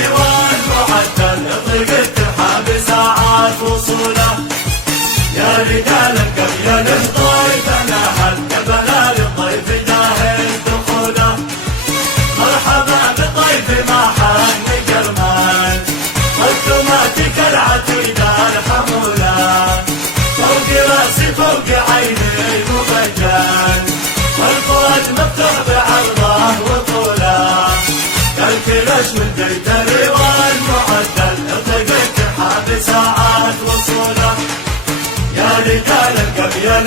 الريوان معدل يطلق الترحاب ساعات وصوله. يا رجال القبيل الضيف نحل قبل للضيف جاهل دخوله. مرحبا بضيف ما حن جرمان والتماتك العتيدة الحمولة. فوق راسي فوق عيني مبجل والفؤاد مفتوح بعرضه وطوله. كالكلش من بيت الريوان معدل يطلق الترحاب ساعات وصوله. يا رجال القبيل